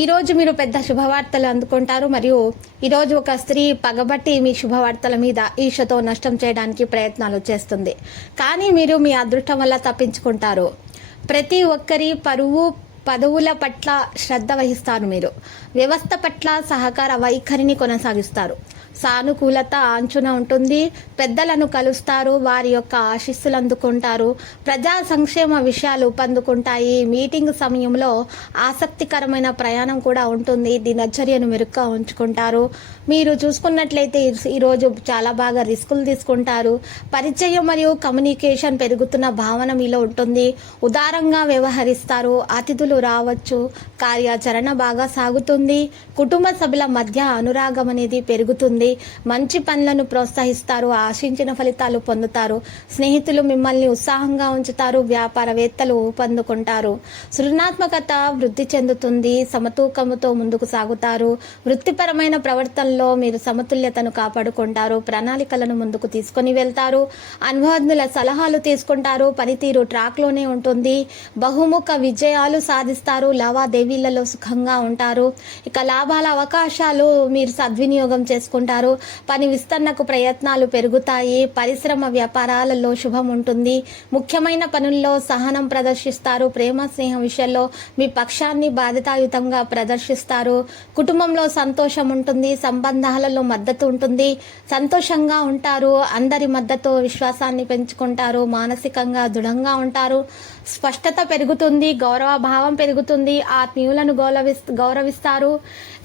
ఈరోజు మీరు పెద్ద శుభవార్తలు అందుకుంటారు మరియు ఈరోజు ఒక స్త్రీ పగబట్టి మీ శుభవార్తల మీద ఈషతో నష్టం చేయడానికి ప్రయత్నాలు చేస్తుంది. కానీ మీరు మీ అదృష్టం వల్ల తప్పించుకుంటారు. ప్రతి ఒక్కరి పరువు పదవుల పట్ల శ్రద్ధ వహిస్తారు మీరు. వ్యవస్థ పట్ల సహకార వైఖరిని కొనసాగిస్తారు. సానుకూలత అంచున ఉంటుంది. పెద్దలను కలుస్తారు. వారి యొక్క ఆశీస్సులు అందుకుంటారు. ప్రజా సంక్షేమ విషయాలు పందుకుంటాయి. మీటింగ్ సమయంలో ఆసక్తికరమైన ప్రయాణం కూడా ఉంటుంది. దినచర్యను మెరుగ్గా ఉంచుకుంటారు. మీరు చూసుకున్నట్లయితే ఈ- ఈరోజు చాలా బాగా రిస్కులు తీసుకుంటారు. పరిచయం మరియు కమ్యూనికేషన్ పెరుగుతున్న భావన మీలో ఉంటుంది. ఉదారంగా వ్యవహరిస్తారు. అతిథులు రావచ్చు. కార్యాచరణ బాగా సాగుతుంది. కుటుంబ సభ్యుల మధ్య అనురాగం అనేది పెరుగుతుంది. మంచి పనులను ప్రోత్సహిస్తారు ఆశించిన ఫలితాలు పొందుతారు. స్నేహితులు మిమ్మల్ని ఉత్సాహంగా ఉంచుతారు వ్యాపారవేత్తలు ఊపందుకుంటారు. సృజనాత్మకత వృద్ధి చెందుతుంది సమతూకముతో ముందుకు సాగుతారు. వృత్తిపరమైన ప్రవర్తనలో మీరు సమతుల్యతను కాపాడుకుంటారు ప్రణాళికలను ముందుకు తీసుకొని వెళ్తారు. అనుభవజ్ఞుల సలహాలు తీసుకుంటారు పనితీరు ట్రాక్లోనే ఉంటుంది. బహుముఖ విజయాలు సాధిస్తారు లావాదేవీలలో సుఖంగా ఉంటారు. ఇక లాభాల అవకాశాలు మీరు సద్వినియోగం చేసుకుంటారు. పని విస్తరణకు ప్రయత్నాలు పెరుగుతాయి. పరిశ్రమ వ్యాపారాలలో శుభం ఉంటుంది. ముఖ్యమైన పనుల్లో సహనం ప్రదర్శిస్తారు. ప్రేమ స్నేహం విషయంలో మీ పక్షాన్ని బాధ్యతాయుతంగా ప్రదర్శిస్తారు. కుటుంబంలో సంతోషం ఉంటుంది. సంబంధాలలో మద్దతు ఉంటుంది. సంతోషంగా ఉంటారు. అందరి మద్దతు విశ్వాసాన్ని పెంచుకుంటారు. మానసికంగా దృఢంగా ఉంటారు. స్పష్టత పెరుగుతుంది గౌరవ భావం పెరుగుతుంది ఆత్మీయులను గౌరవిస్ గౌరవిస్తారు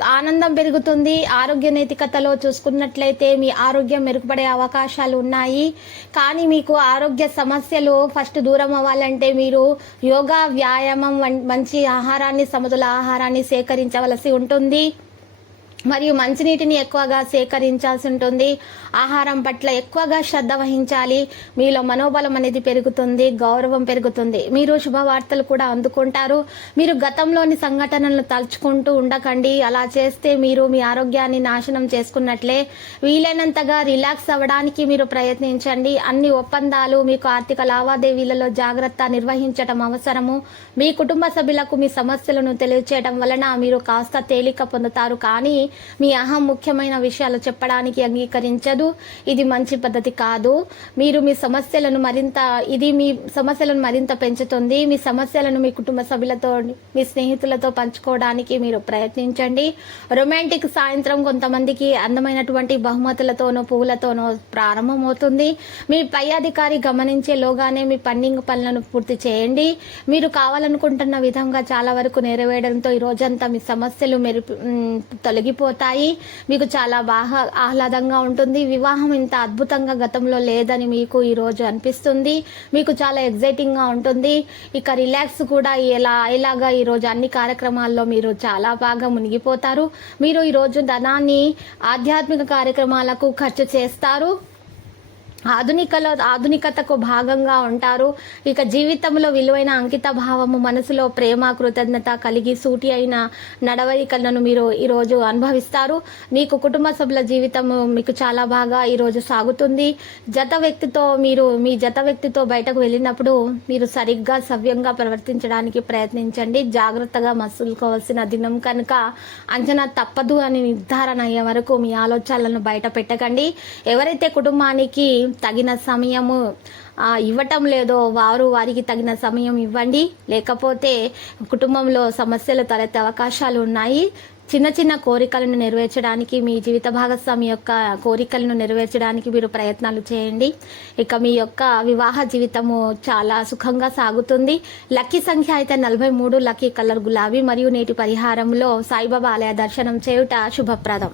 ఆనందం పెరుగుతుంది. ఆరోగ్య నైతికతలో చూసుకున్నట్లయితే మీ ఆరోగ్యం మెరుగుపడే అవకాశాలు ఉన్నాయి. కానీ మీకు ఆరోగ్య సమస్యలు ఫస్ట్ దూరం అవ్వాలంటే మీరు యోగా వ్యాయామం వం- మంచి ఆహారాన్ని సమతుల ఆహారాన్ని సేకరించవలసి ఉంటుంది. మరియు మంచినీటిని ఎక్కువగా సేకరించాల్సి ఉంటుంది. ఆహారం పట్ల ఎక్కువగా శ్రద్ధ వహించాలి. మీలో మనోబలం అనేది పెరుగుతుంది గౌరవం పెరుగుతుంది. మీరు శుభవార్తలు కూడా అందుకుంటారు. మీరు గతంలోని సంఘటనలను తలుచుకుంటూ ఉండకండి. అలా చేస్తే మీరు మీ ఆరోగ్యాన్ని నాశనం చేసుకున్నట్లే. వీలైనంతగా రిలాక్స్ అవ్వడానికి మీరు ప్రయత్నించండి. అన్ని ఒప్పందాలు మీకు ఆర్థిక లావాదేవీలలో జాగ్రత్త నిర్వహించడం అవసరము. మీ కుటుంబ సభ్యులకు మీ సమస్యలను తెలియచేయడం వలన మీరు కాస్త తేలిక పొందుతారు. కానీ మీ అహం ముఖ్యమైన విషయాలు చెప్పడానికి అంగీకరించదు. ఇది మంచి పద్ధతి కాదు. మీరు మీ సమస్యలను మరింత ఇది మీ సమస్యలను మరింత పెంచుతుంది. మీ సమస్యలను మీ కుటుంబ సభ్యులతో మీ స్నేహితులతో పంచుకోవడానికి మీరు ప్రయత్నించండి. రొమాంటిక్ సాయంత్రం కొంతమందికి అందమైనటువంటి బహుమతులతోనో పువ్వులతోనో ప్రారంభమవుతుంది. మీ పై అధికారి గమనించే లోగానే మీ పండింగ్ పనులను పూర్తి చేయండి. మీరు కావాలనుకుంటున్న విధంగా చాలా వరకు నెరవేయడంతో ఈ రోజంతా మీ సమస్యలు మెరుపు తొలగిపో తొలగిపోతాయి మీకు చాలా బాగా ఆహ్లాదంగా ఉంటుంది. వివాహం ఇంత అద్భుతంగా గతంలో లేదని మీకు ఈ రోజు అనిపిస్తుంది. మీకు చాలా ఎగ్జైటింగ్గా ఉంటుంది. ఇక రిలాక్స్ కూడా ఎలా ఇలాగా ఈ రోజు అన్ని కార్యక్రమాల్లో మీరు చాలా బాగా మునిగిపోతారు. మీరు ఈరోజు ధనాన్ని ఆధ్యాత్మిక కార్యక్రమాలకు ఖర్చు చేస్తారు. ఆధునికలో ఆధునికతకు భాగంగా ఉంటారు. ఇక జీవితంలో విలువైన అంకిత భావము మనసులో ప్రేమ కృతజ్ఞత కలిగి సూటి అయిన నడవడికలను మీరు ఈరోజు అనుభవిస్తారు. మీకు కుటుంబ సభ్యుల జీవితం మీకు చాలా బాగా ఈరోజు సాగుతుంది. జత వ్యక్తితో మీరు మీ జత వ్యక్తితో బయటకు వెళ్ళినప్పుడు మీరు సరిగ్గా సవ్యంగా ప్రవర్తించడానికి ప్రయత్నించండి. జాగ్రత్తగా మసులుకోవాల్సిన దినం కనుక అంచనా తప్పదు అని నిర్ధారణ అయ్యే వరకు మీ ఆలోచనలను బయట పెట్టకండి. ఎవరైతే కుటుంబానికి తగిన సమయము ఇవ్వటం లేదో వారు వారికి తగిన సమయం ఇవ్వండి. లేకపోతే కుటుంబంలో సమస్యలు తలెత్తే అవకాశాలు ఉన్నాయి. చిన్న చిన్న కోరికలను నెరవేర్చడానికి మీ జీవిత భాగస్వామి యొక్క కోరికలను నెరవేర్చడానికి మీరు ప్రయత్నాలు చేయండి. ఇక మీ యొక్క వివాహ జీవితము చాలా సుఖంగా సాగుతుంది. లక్కీ సంఖ్య అయితే నలభై మూడు లక్కీ కలర్ గులాబీ మరియు నేటి పరిహారంలో సాయిబాబా ఆలయ దర్శనం చేయుట శుభప్రదం.